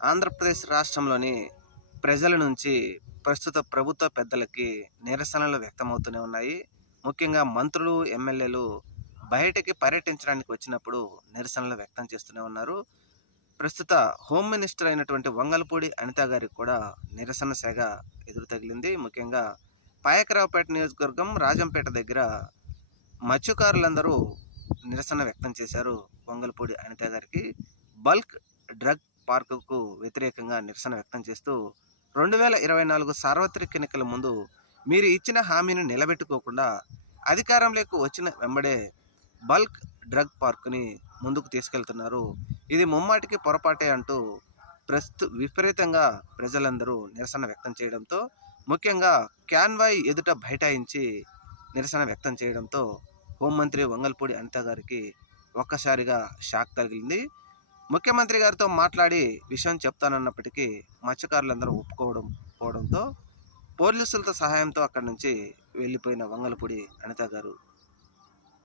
ఆంధ్రప్రదేశ్ రాష్ట్రంలోని ప్రజల నుంచి ప్రస్తుత ప్రభుత్వ పెద్దలకి నిరసనలు వ్యక్తమవుతూనే ఉన్నాయి. ముఖ్యంగా మంత్రులు ఎమ్మెల్యేలు బయటకి పర్యటించడానికి వచ్చినప్పుడు నిరసనలు వ్యక్తం చేస్తూనే ఉన్నారు. ప్రస్తుత హోమ్ మినిస్టర్ అయినటువంటి వంగలపూడి అనిత గారికి కూడా నిరసన సేగ ఎదురు తగిలింది. ముఖ్యంగా పాయకరావుపేట నియోజకవర్గం రాజంపేట దగ్గర మత్స్యకారులందరూ నిరసన వ్యక్తం చేశారు వంగలపూడి అనిత గారికి. బల్క్ డ్రగ్ పార్కుకు వ్యతిరేకంగా నిరసన వ్యక్తం చేస్తూ రెండు వేల ఇరవై నాలుగు సార్వత్రిక ఎన్నికల ముందు మీరు ఇచ్చిన హామీని నిలబెట్టుకోకుండా అధికారంలోకి వచ్చిన వెంబడే బల్క్ డ్రగ్ పార్కుని ముందుకు తీసుకెళ్తున్నారు. ఇది ముమ్మాటికి పొరపాటే అంటూ ప్రస్తు విపరీతంగా ప్రజలందరూ నిరసన వ్యక్తం చేయడంతో ముఖ్యంగా క్యాన్వాయ్ ఎదుట బైఠాయించి నిరసన వ్యక్తం చేయడంతో హోంమంత్రి వంగల్పూడి అనిత గారికి ఒక్కసారిగా షాక్ తగిలింది. ముఖ్యమంత్రి గారితో మాట్లాడి విషయం చెప్తానన్నప్పటికీ మత్స్యకారులందరూ ఒప్పుకోవడం పోవడంతో పోలీసులతో సహాయంతో అక్కడి నుంచి వెళ్ళిపోయిన వంగలపూడి అనిత గారు